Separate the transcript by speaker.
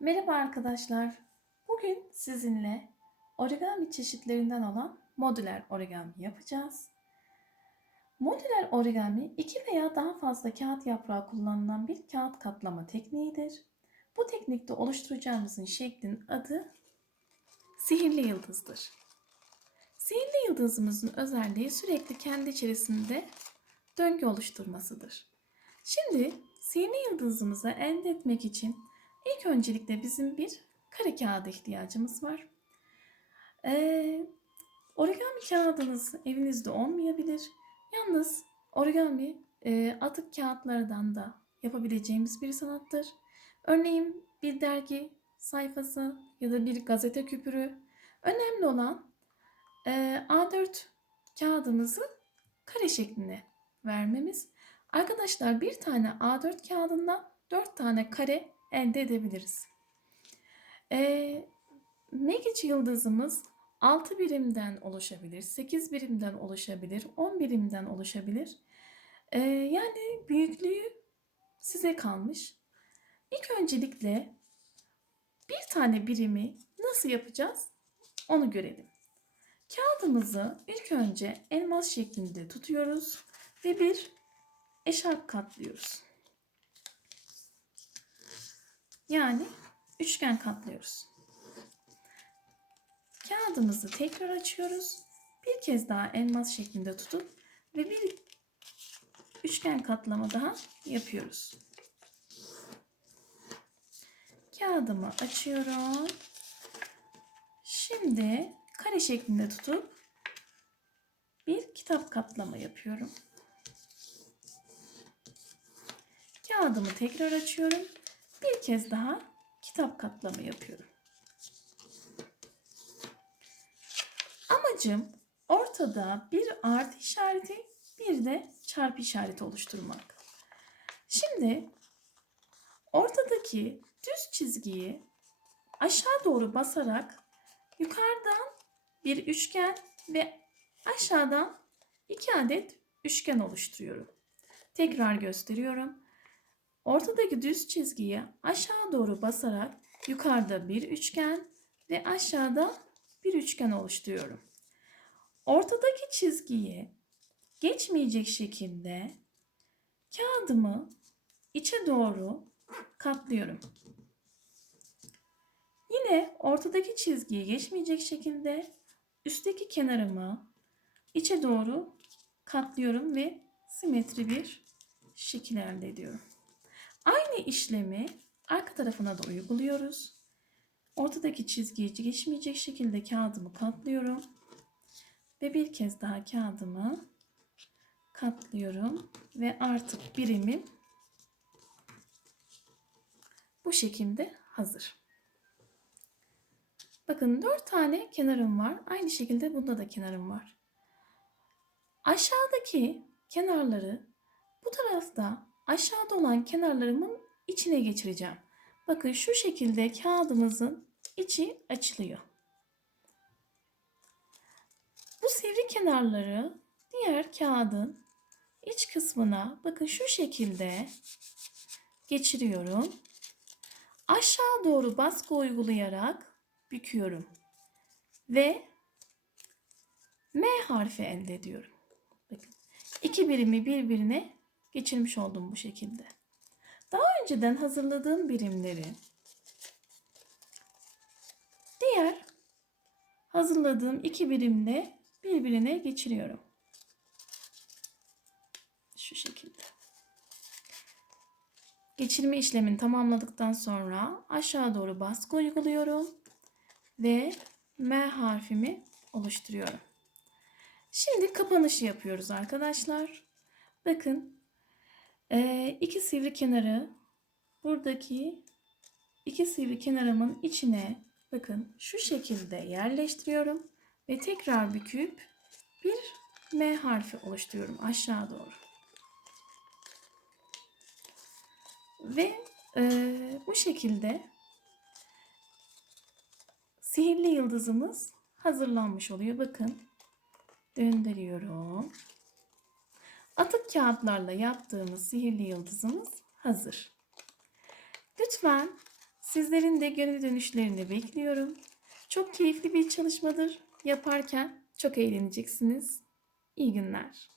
Speaker 1: Merhaba arkadaşlar. Bugün sizinle origami çeşitlerinden olan modüler origami yapacağız. Modüler origami iki veya daha fazla kağıt yaprağı kullanılan bir kağıt katlama tekniğidir. Bu teknikte oluşturacağımızın şeklin adı sihirli yıldızdır. Sihirli yıldızımızın özelliği sürekli kendi içerisinde döngü oluşturmasıdır. Şimdi sihirli yıldızımızı elde etmek için ilk öncelikle bizim bir kare kağıda ihtiyacımız var. Ee, origami kağıdınız evinizde olmayabilir. Yalnız origami e, atık kağıtlardan da yapabileceğimiz bir sanattır. Örneğin bir dergi sayfası ya da bir gazete küpürü. Önemli olan e, A4 kağıdımızı kare şekline vermemiz. Arkadaşlar bir tane A4 kağıdından 4 tane kare elde edebiliriz. Ee, Megic yıldızımız 6 birimden oluşabilir, 8 birimden oluşabilir, 10 birimden oluşabilir. Ee, yani büyüklüğü size kalmış. İlk öncelikle bir tane birimi nasıl yapacağız onu görelim. Kağıdımızı ilk önce elmas şeklinde tutuyoruz ve bir eşarp katlıyoruz. Yani üçgen katlıyoruz. Kağıdımızı tekrar açıyoruz. Bir kez daha elmas şeklinde tutup ve bir üçgen katlama daha yapıyoruz. Kağıdımı açıyorum. Şimdi kare şeklinde tutup bir kitap katlama yapıyorum. Kağıdımı tekrar açıyorum. Bir kez daha kitap katlama yapıyorum. Amacım ortada bir artı işareti bir de çarpı işareti oluşturmak. Şimdi ortadaki düz çizgiyi aşağı doğru basarak yukarıdan bir üçgen ve aşağıdan iki adet üçgen oluşturuyorum. Tekrar gösteriyorum. Ortadaki düz çizgiyi aşağı doğru basarak yukarıda bir üçgen ve aşağıda bir üçgen oluşturuyorum. Ortadaki çizgiyi geçmeyecek şekilde kağıdımı içe doğru katlıyorum. Yine ortadaki çizgiyi geçmeyecek şekilde üstteki kenarımı içe doğru katlıyorum ve simetri bir şekil elde ediyorum. Aynı işlemi arka tarafına da uyguluyoruz. Ortadaki çizgiyi geçmeyecek şekilde kağıdımı katlıyorum. Ve bir kez daha kağıdımı katlıyorum. Ve artık birimim bu şekilde hazır. Bakın 4 tane kenarım var. Aynı şekilde bunda da kenarım var. Aşağıdaki kenarları bu tarafta aşağıda olan kenarlarımın içine geçireceğim. Bakın şu şekilde kağıdımızın içi açılıyor. Bu sivri kenarları diğer kağıdın iç kısmına bakın şu şekilde geçiriyorum. Aşağı doğru baskı uygulayarak büküyorum. Ve M harfi elde ediyorum. Bakın iki birimi birbirine geçirmiş oldum bu şekilde. Daha önceden hazırladığım birimleri diğer hazırladığım iki birimle birbirine geçiriyorum. Şu şekilde. Geçirme işlemini tamamladıktan sonra aşağı doğru baskı uyguluyorum ve M harfimi oluşturuyorum. Şimdi kapanışı yapıyoruz arkadaşlar. Bakın ee, iki sivri kenarı buradaki iki sivri kenarımın içine bakın şu şekilde yerleştiriyorum ve tekrar büküp bir M harfi oluşturuyorum aşağı doğru. Ve e, bu şekilde sihirli yıldızımız hazırlanmış oluyor. Bakın döndürüyorum. Atık kağıtlarla yaptığımız sihirli yıldızımız hazır. Lütfen Sizlerin de gönül dönüşlerini bekliyorum. Çok keyifli bir çalışmadır. Yaparken çok eğleneceksiniz. İyi günler.